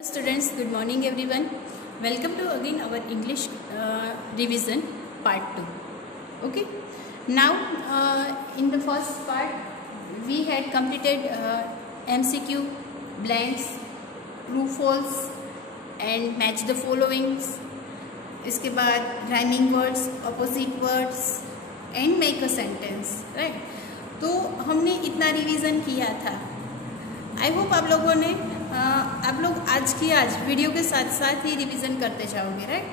Students, good morning everyone. Welcome to again our English revision part 2. Okay. Now in the first part we had completed MCQ, blanks, true false and match the followings. इसके बाद rhyming words, opposite words and make a sentence, right? तो हमने इतना revision किया था. I hope आप लोगों ने आप लोग आज वीडियो के साथ साथ ही रिवीजन करते जाओगे, राइट.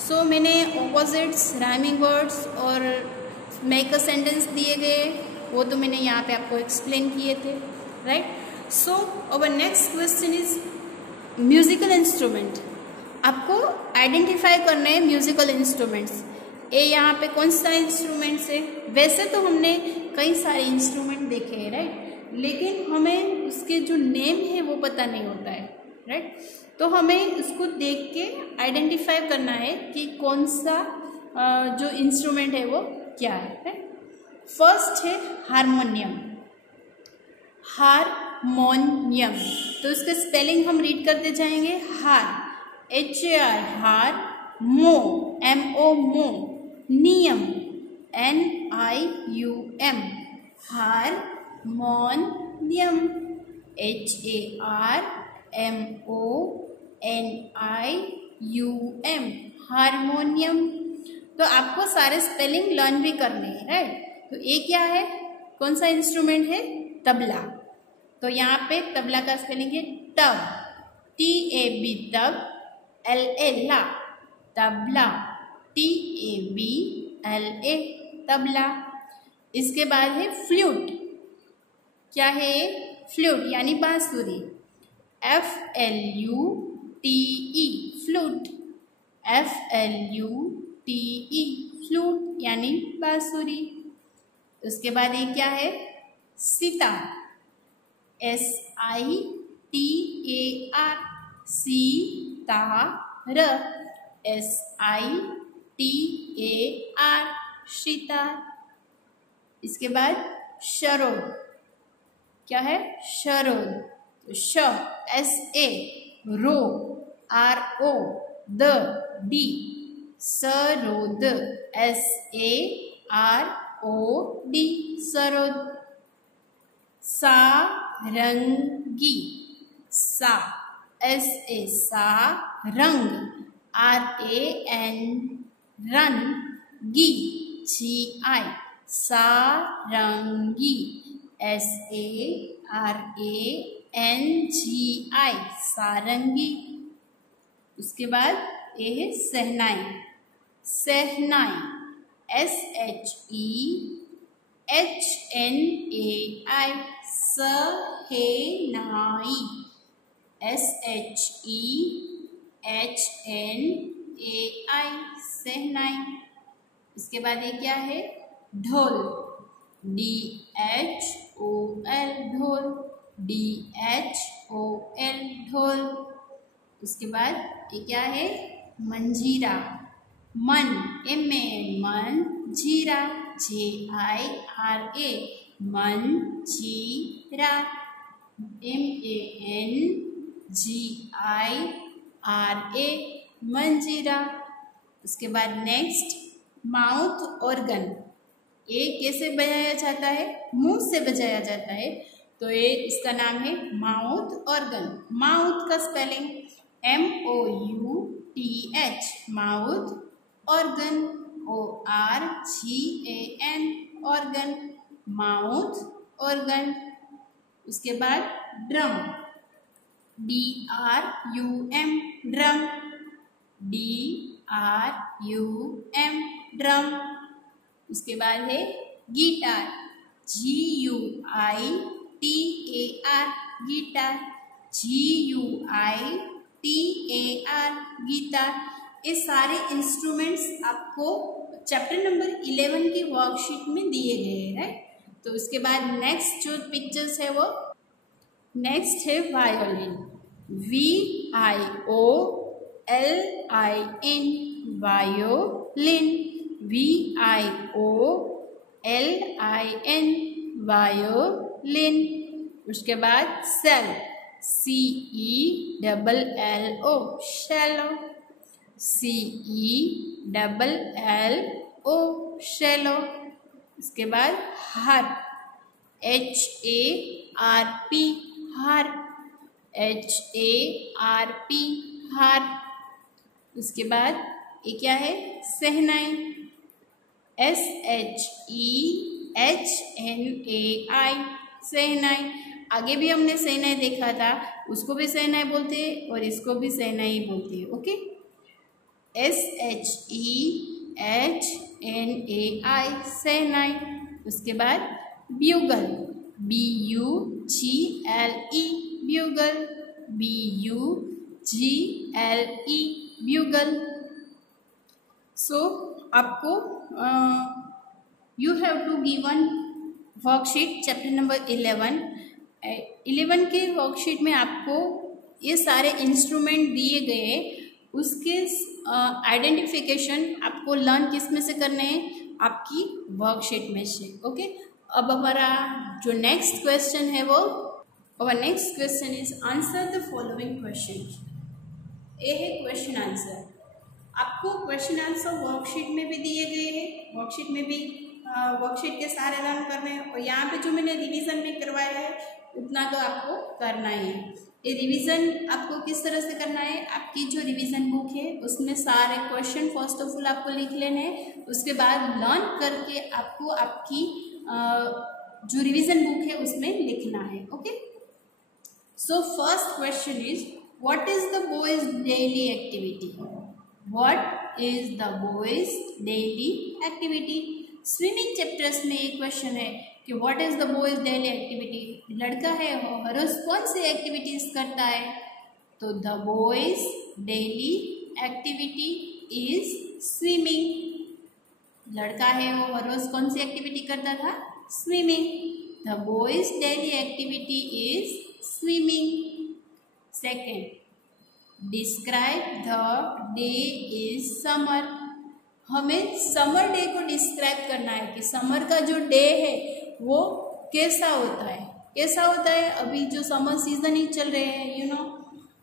सो मैंने ऑपोजिट्स, राइमिंग वर्ड्स और मेक अ सेंटेंस दिए गए, वो तो मैंने यहाँ पे आपको एक्सप्लेन किए थे, right. So our next question is musical instrument. आपको आइडेंटिफाई करना है म्यूजिकल इंस्ट्रूमेंट्स. ये यहाँ पे कौन सा इंस्ट्रूमेंट्स है. वैसे तो हमने कई सारे इंस्ट्रूमेंट देखे हैं, राइट, लेकिन हमें उसके जो नेम है वो पता नहीं होता है, राइट. तो हमें उसको देख के आइडेंटिफाई करना है कि कौन सा जो इंस्ट्रूमेंट है वो क्या है, राइट. फर्स्ट है हारमोनियम. हारमोनियम, तो उसका स्पेलिंग हम रीड करते जाएंगे. हार, HAR, हार. मो, MO, मो. नियम, NIUM, हारमोनियम. HARMONIUM, harmonium. तो आपको सारे स्पेलिंग लर्न भी करने हैं, राइट. तो ये क्या है, कौन सा इंस्ट्रूमेंट है. तबला. तो यहाँ पे तबला का स्पेलिंग है तब, TAB, तब. LA, ला, तबला. TABLA, तबला. इसके बाद है फ्लूट. क्या है, फ्लूट यानी बांसुरी. FLUTE, flute. FLUTE, फ्लूट यानी बांसुरी. उसके बाद ये क्या है, सितार. SITAR, सितार. SITAR, सितार. इसके बाद शरोद. क्या है, शरोद. तो SA, रो. RO, द, डी. सरोद. SAROD, सरोद. सारंगी. सा, SA, सा. रंग, RAN, रन. गी, GI, सारंगी. SARANGI, सारंगी. उसके बाद ये है सहनाई. सहनाई. SHEHNAI, सहेनाई. SHEHNAI, सहनाई. इसके बाद ये क्या है, ढोल. DHOL, ढोल. DHOL, ढोल. उसके बाद ये क्या है, मंजीरा. मन, MAN, मन. जीरा, JIRA, मंजीरा. MANGIRA, मंजीरा. उसके बाद नेक्स्ट माउथ ऑर्गन. ये कैसे बजाया जाता है, मुंह से बजाया जाता है. तो ये इसका नाम है माउथ ऑर्गन. माउथ का spelling MOUTH, mouth. Organ, ORGAN, organ. Mouth organ. उसके बाद drum. DRUM, drum. DRUM, drum. उसके बाद है guitar. GUITAR, guitar. GUITAR, guitar. ये सारे इंस्ट्रूमेंट्स आपको चैप्टर नंबर 11 की वर्कशीट में दिए गए हैं, राइट. तो उसके बाद नेक्स्ट जो पिक्चर्स है वो नेक्स्ट है violin. VIOLIN, violin. VIOLIN, violin. उसके बाद cell. CELLO shallow, CELLO shallow। इसके बाद harp, HARP harp, HARP harp। उसके बाद ये क्या है? सहनाई, SHEHNAI सहनाई। आगे भी हमने सहनाई देखा था, उसको भी सहनाई बोलते हैं और इसको भी सहनाई बोलते हैं। Okay, SHEHNAI shehnai. उसके बाद bugle, BUGLE bugle, BUGLE bugle. So आपको you have to given worksheet chapter number 11 के वर्कशीट में आपको ये सारे इंस्ट्रूमेंट दिए गए, उसके आइडेंटिफिकेशन आपको लर्न किस में से करने हैं? आपकी वर्कशीट में से। ओके, अब हमारा जो नेक्स्ट क्वेश्चन है वो, और next question is answer the following question. ये है क्वेश्चन आंसर। आपको क्वेश्चन आंसर वर्कशीट में भी दिए गए हैं, वर्कशीट में भी वर्कशीट के सारे लर्न करने हैं, और यहाँ पे जो मैंने रिवीजन में करवाया है उतना तो आपको करना ही है। ये रिवीजन आपको किस तरह से करना है? आपकी जो रिवीजन बुक है उसमें सारे क्वेश्चन फर्स्ट ऑफ ऑल आपको लिख लेने हैं, उसके बाद लर्न करके आपको आपकी जो रिवीजन बुक है उसमें लिखना है। Okay, so first question is what is the boys daily activity? What is the boys daily activity? Swimming chapters में एक क्वेश्चन है कि what is the boys daily activity? लड़का है वो हर रोज कौन सी एक्टिविटीज करता है? तो the boys daily activity is swimming. लड़का है वो हर रोज कौन सी एक्टिविटी करता था? Swimming. The boys daily activity is swimming. Second, describe the day is summer. हमें समर डे को डिस्क्राइब करना है कि समर का जो डे है वो कैसा होता है, कैसा होता है। अभी जो समर सीजन ही चल रहे हैं, you know,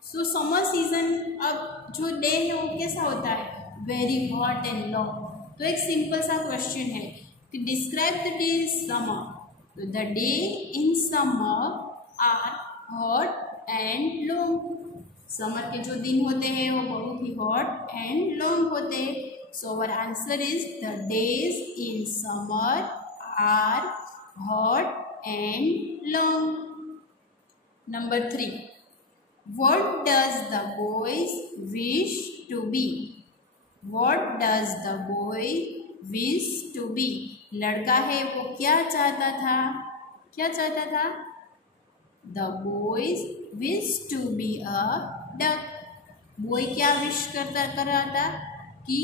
so summer season अब जो डे है वो कैसा होता है? Very hot and long. तो एक सिंपल सा क्वेश्चन है कि describe the day in summer. तो the day in summer are hot and long. Summer के जो दिन होते हैं वो बहुत ही हॉट एंड लॉन्ग होते हैं। So our answer is the days in summer are hot and long. Number 3. What does the boys wish to be? What does the boy wish to be? लड़का है वो क्या चाहता था? क्या चाहता था? The boys wish to be a duck. Boy क्या विश कर रहा था कि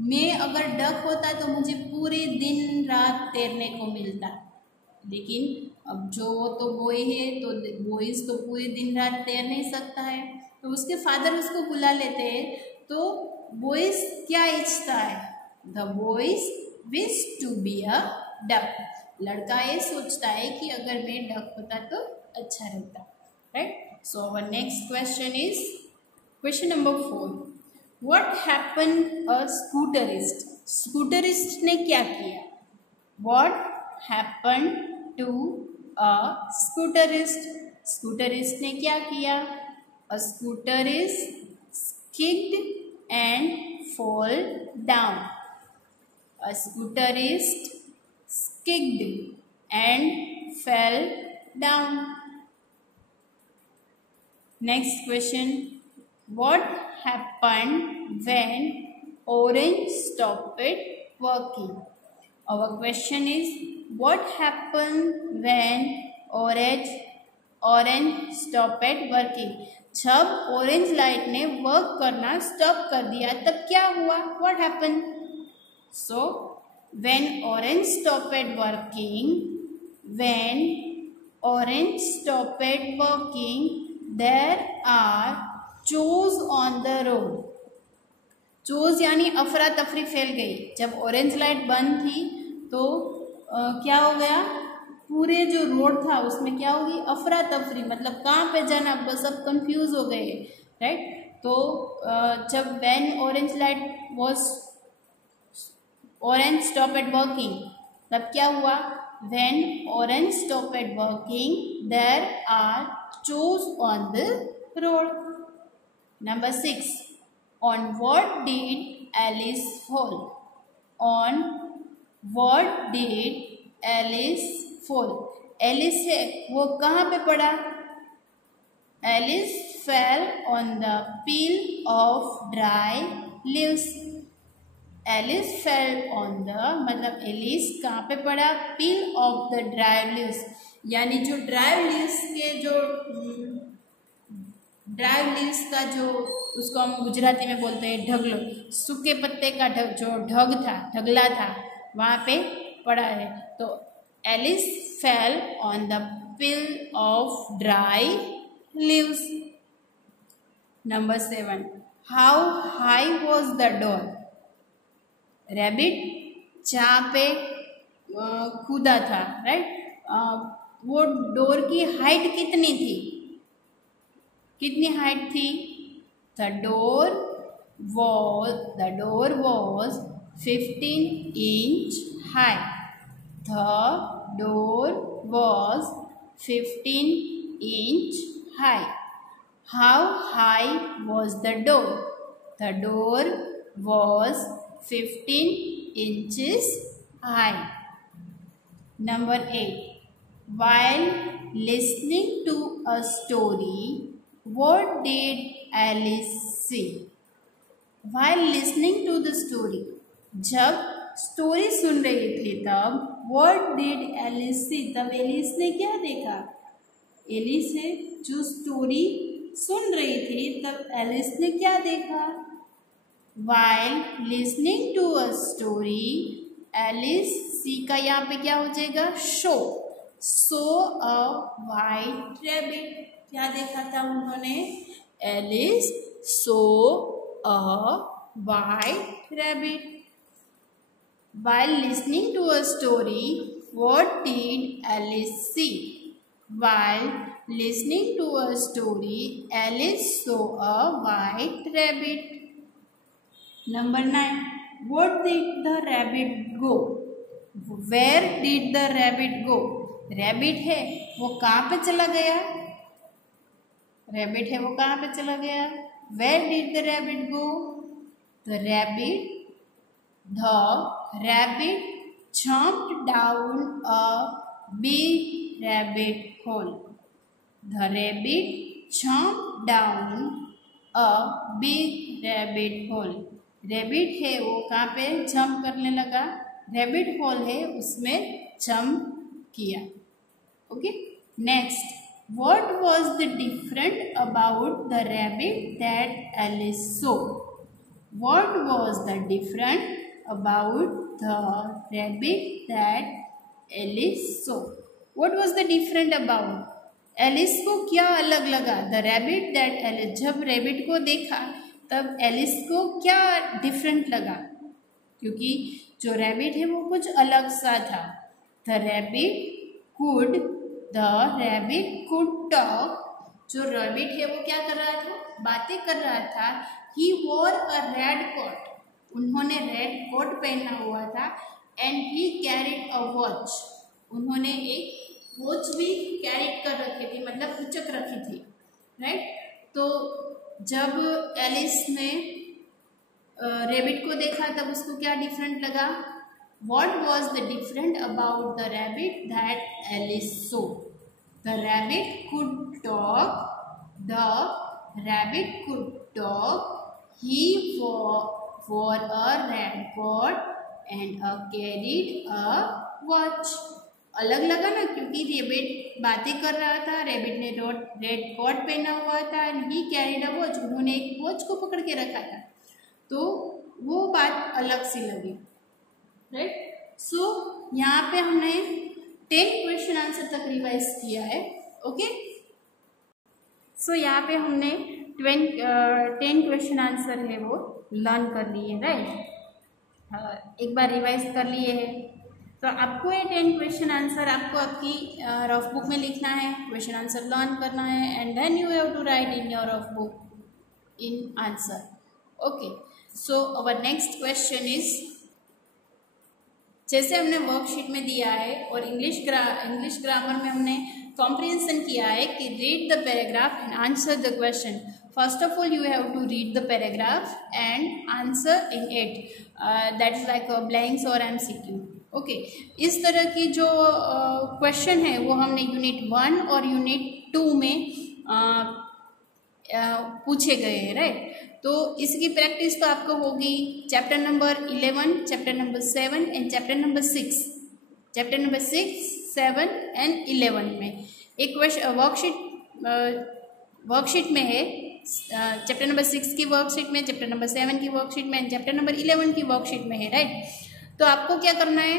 मैं अगर डक होता तो मुझे पूरे दिन रात तैरने को मिलता। लेकिन अब जो तो बॉय है तो बॉयज तो पूरे दिन रात तैर नहीं सकता है, तो उसके फादर उसको बुला लेते हैं। तो बॉयज क्या इच्छता है? The boys wish to be a duck. लड़का ये सोचता है कि अगर मैं डक होता तो अच्छा रहता। Right, so our next question is question number 4। What happened a scooterist? Scooterist ने क्या किया? What happened to a scooterist? Scooterist ने क्या किया? A scooterist skidded and fall down. A scooterist skidded and fell down. Next question. What happened when orange stopped working? Our question is what happened when orange stopped working? जब orange light ने work करना stop कर दिया तब क्या हुआ? What happened? So when orange stopped working, there are chose on the road. Chose यानी अफरा तफरी फैल गई। जब ऑरेंज लाइट बंद थी तो क्या हो गया? पूरे जो रोड था उसमें क्या होगी, अफरा तफरी, मतलब कहाँ पे जाना, बस सब कंफ्यूज हो गए, राइट। तो जब when orange light was orange stop at working, तब क्या हुआ, when orange stop at working there are chose on the road. Number 6, on what did Alice fall, on what did Alice fall, Alice है वो कहाँ पे पड़ा, Alice fell on the peel of dry leaves, Alice fell on the, मतलब Alice कहाँ पे पड़ा, peel of the dry leaves, यानी जो ड्राई लीव्स के जो ड्राई लीव्स का जो, उसको हम गुजराती में बोलते हैं ढगलो, सूखे पत्ते का ढग, जो ढग था, ढगला था, वहाँ पे पड़ा है। तो Alice fell on the peel of dry leaves. Number 7, how high was the door, rabbit जहाँ पे कूदा था, राइट, वो डोर की हाइट कितनी थी, कितनी हाइट थी, the door was 15 inch high, the door was 15 inch high, how high was the door, the door was 15 inches high. Number 8, while listening to a story, what did Alice see? While listening to the story, जब story सुन रही थी तब what did Alice see, तब Alice ने क्या देखा, Alice ने जो स्टोरी सुन रही थी तब एलिस ने क्या देखा, While listening to a story, Alice, सी का यहाँ पे क्या हो जाएगा, show, saw a white rabbit, क्या देखा था उन्होंने, Alice saw a white rabbit. While listening to a story, what did Alice see? While listening to a story, Alice saw a white rabbit. Number 9, what did the rabbit go? Where did the rabbit go? Rabbit है वो कहाँ पे चला गया, rabbit है वो कहाँ पे चला गया, where did the rabbit go? The rabbit jumped down a big rabbit hole. The rabbit jumped down a big rabbit hole. Rabbit है वो कहाँ पे जंप करने लगा, रैबिट होल है उसमें जंप किया। Okay, next, what was the different about the rabbit that Alice saw, what was the different about the rabbit that Alice saw, what was the different about, Alice को क्या अलग लगा, the rabbit that Alice, जब rabbit को देखा तब Alice को क्या डिफरेंट लगा, क्योंकि जो रैबिट है वो कुछ अलग सा था। द रैबिट कुड टॉक, जो रैबिट है वो क्या कर रहा था, बातें कर रहा था। ही वॉर अ रेड कोट, उन्होंने रेड कोट पहना हुआ था। And he carried a watch, उन्होंने एक वॉच भी कैरिड कर रखी थी, मतलब उचक रखी थी, राइट। तो जब एलिस ने रैबिट को देखा तब उसको क्या डिफरेंट लगा, what was the different about the rabbit that Alice saw, the rabbit could talk, he wore a red coat and carried a watch। अलग लगा ना, क्योंकि रैबिट बातें कर रहा था, रैबिट ने रेड कोट पहना हुआ था, and he carried a watch, उन्होंने एक वॉच को पकड़ के रखा था, तो वो बात अलग सी लगी, राइट। सो यहाँ पे हमने 10 क्वेश्चन आंसर तक रिवाइज किया है। ओके, सो यहाँ पे हमने 10 क्वेश्चन आंसर है वो लर्न कर लिए, राइट। एक बार रिवाइज कर लिए है। तो आपको ये 10 क्वेश्चन आंसर आपको आपकी रफ बुक में लिखना है, क्वेश्चन आंसर लर्न करना है, and then you have to write in your rough book in answer. Okay, so our next question is, जैसे हमने वर्कशीट में दिया है और इंग्लिश ग्रामर में हमने कॉम्प्रिहेंशन किया है कि read the paragraph and answer the question. First of all you have to read the paragraph and answer in it, that is like blanks और MCQ. ओके, इस तरह की जो क्वेश्चन है वो हमने यूनिट 1 और यूनिट 2 में पूछे गए हैं, राइट. तो इसकी प्रैक्टिस तो आपको होगी chapter number 11, chapter number 7 and chapter number 6. Chapter number 6, 7 and 11 में एक वर्कशीट में है, चैप्टर नंबर 6 की वर्कशीट में, चैप्टर नंबर 7 की वर्कशीट में एंड चैप्टर नंबर 11 की वर्कशीट में है, राइट. तो आपको क्या करना है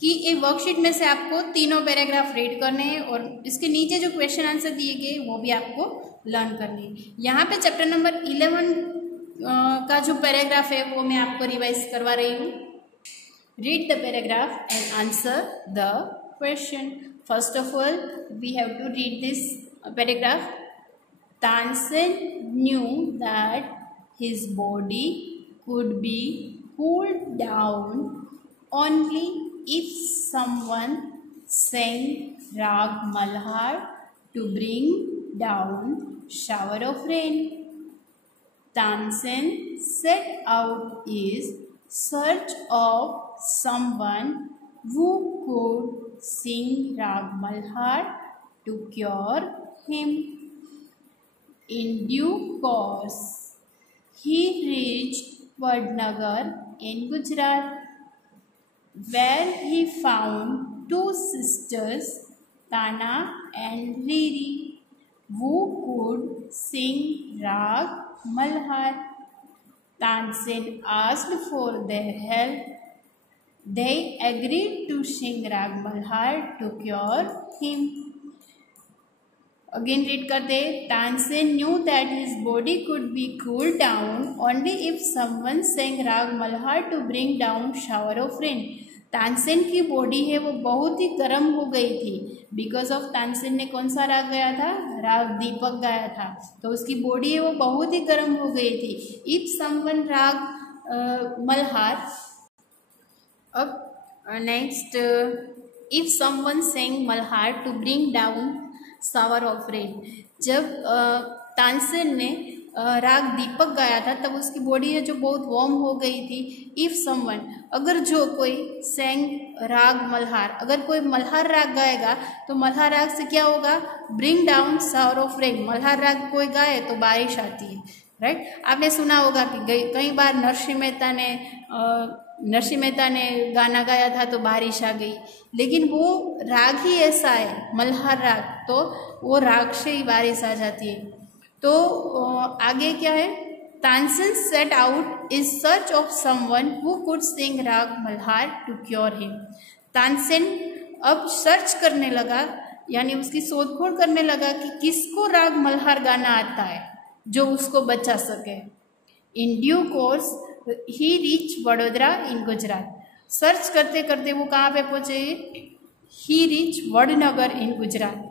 कि एक वर्कशीट में से आपको तीनों पैराग्राफ रीड करने हैं और इसके नीचे जो क्वेश्चन आंसर दिए गए वो भी आपको लर्न करने हैं. यहाँ पे चैप्टर नंबर 11 का जो पैराग्राफ है वो मैं आपको रिवाइज करवा रही हूँ. Read the paragraph and answer the question. First of all we have to read this paragraph. Tansen knew that his body could be cooled down only if someone sang Rag Malhar to bring down shower of rain. Tansen set out in search of someone who could sing Rag Malhar to cure him. In due course, he reached Vadnagar in Gujarat, where he found two sisters, Tana and Riri, who could sing Rag Malhar. Tansen asked for their help. They agreed to sing Rag Malhar to cure him. Again read करते. Tansen knew that his body could be cooled down only if someone sang Rag Malhar to bring down shower of rain. Tansen की body है वो बहुत ही गर्म हो गई थी. Because of Tansen ने कौन सा राग गाया था? राग दीपक गाया था. तो उसकी बॉडी है वो बहुत ही गर्म हो गई थी. If someone raag Malhar. अब next, if someone sang Malhar to bring down shower of rain. जब तानसेन ने राग दीपक गाया था तब उसकी बॉडी है जो बहुत वार्म हो गई थी. इफ समवन, अगर जो कोई सेंग राग मल्हार, अगर कोई मल्हार राग गाएगा तो मल्हार राग से क्या होगा? Bring down shower of rain. Malhar राग कोई गाए तो बारिश आती है, राइट. आपने सुना होगा कि कई बार नरसिंह मेहता ने गाना गाया था तो बारिश आ गई. लेकिन वो राग ही ऐसा है, मल्हार राग, तो वो राग से ही बारिश आ जाती है. तो आगे क्या है? Tansen set out is search of someone who could sing raag Malhar to cure him. Tansen अब सर्च करने लगा, यानी उसकी शोधखोल करने लगा कि किसको राग मल्हार गाना आता है जो उसको बचा सके. In due course he reach Vadodara in Gujarat. Search करते करते वो कहाँ पे पहुँचे? He reach Vadnagar in Gujarat.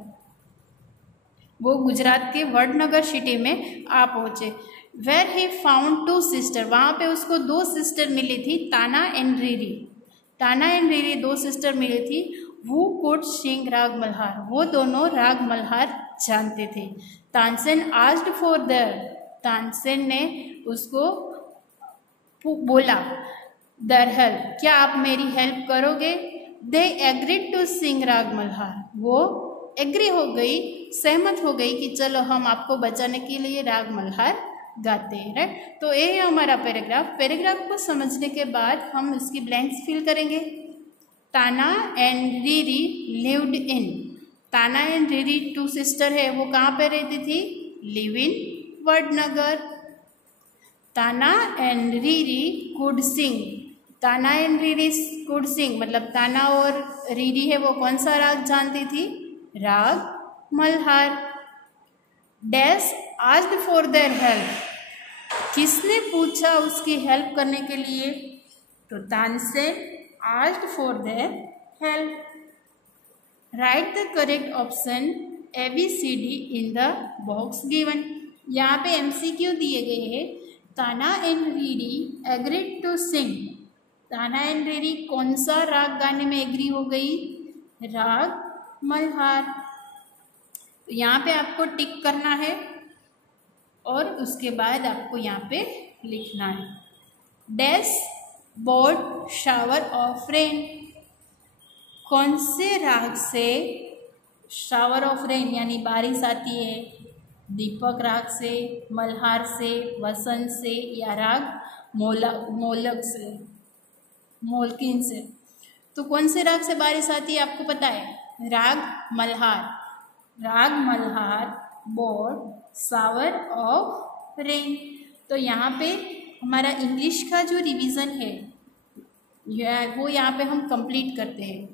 वो गुजरात के वडनगर सिटी में आ पहुँचे. Where he found two sister. वहाँ पे उसको दो सिस्टर मिली थी, ताना एंड रीरी. ताना एंड रीरी दो सिस्टर मिली थी. वो कुड सिंग राग मल्हार. वो दोनों राग मल्हार जानते थे. Tansen asked for their. Tansen ने उसको बोला देयर हेल्प, क्या आप मेरी हेल्प करोगे? दे एग्रीड टू सिंग राग मल्हार. वो एग्री हो गई, सहमत हो गई कि चलो हम आपको बचाने के लिए राग मल्हार गाते हैं, राइट. तो ये है हमारा पैराग्राफ. पैराग्राफ को समझने के बाद हम इसकी ब्लैंक्स फिल करेंगे. ताना एंड रीरी लिव्ड इन. ताना एंड रीरी टू सिस्टर है, वो कहाँ पे रहती थी? Live in Vadnagar. ताना and Riri could sing. Tana and Riri could sing मतलब ताना और रीरी है वो कौन सा राग जानती थी? राग Malhar. Dash asked for their help. किसने पूछा उसकी हेल्प करने के लिए? तो Tansen asked for their help. Write the correct option ABCD in the box given. यहाँ पे MCQ दिए गए हैं. Tana and Riri agreed to sing. Tana and Riri कौन सा राग गाने में एग्री हो गई? राग मल्हार. तो यहाँ पे आपको टिक करना है और उसके बाद आपको यहाँ पे लिखना है dash board shower of rain. कौन से राग से शावर ऑफ रेन यानी बारिश आती है? दीपक राग से, मल्हार से, वसंत से या राग मोलक से, मोलकिन से. तो कौन से राग से बारिश आती है आपको पता है? राग मल्हार. राग Malhar board shower of rain. तो यहाँ पे हमारा इंग्लिश का जो रिवीजन है वो यहाँ पे हम कंप्लीट करते हैं.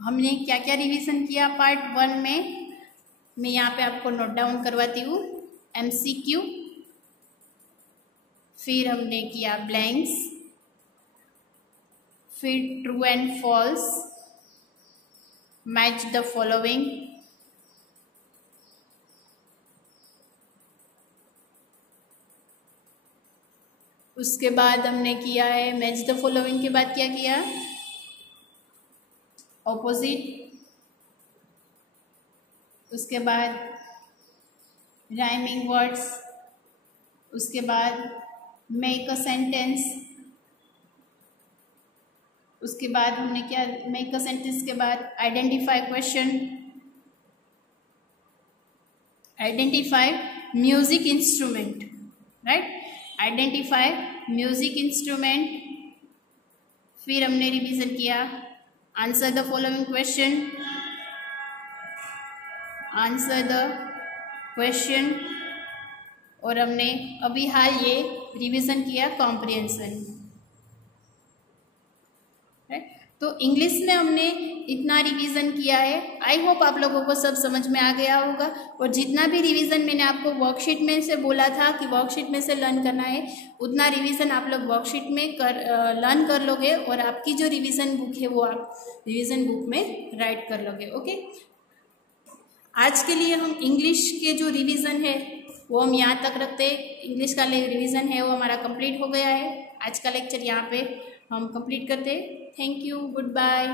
हमने क्या क्या रिवीजन किया पार्ट 1 में, मैं यहाँ पे आपको नोट डाउन करवाती हूँ. MCQ, फिर हमने किया ब्लैंक्स, फिर true and false, match the following, उसके बाद हमने किया है मैच द फॉलोइंग के बाद क्या किया? ऑपोजिट. उसके बाद राइमिंग वर्ड्स. उसके बाद मेक अ सेंटेंस. उसके बाद हमने क्या मेक अ सेंटेंस के बाद identify question, identify music instrument, right, identify music instrument. फिर हमने रिवीजन किया answer the following question, answer the question, और हमने अभी हाल ये रिवीजन किया कॉम्प्रिहेंशन. तो इंग्लिश में हमने इतना रिवीजन किया है. आई होप आप लोगों को सब समझ में आ गया होगा. और जितना भी रिवीजन मैंने आपको वर्कशीट में से बोला था कि वर्कशीट में से लर्न करना है, उतना रिवीजन आप लोग वर्कशीट में लर्न कर लोगे और आपकी जो रिवीजन बुक है वो आप रिवीजन बुक में राइट कर लोगे. ओके, आज के लिए हम इंग्लिश के जो रिवीजन है वो हम यहाँ तक रखते हैं. इंग्लिश का रिवीजन है वो हमारा कंप्लीट हो गया है. आज का लेक्चर यहाँ पे हम कंप्लीट करते हैं. Thank you, good bye.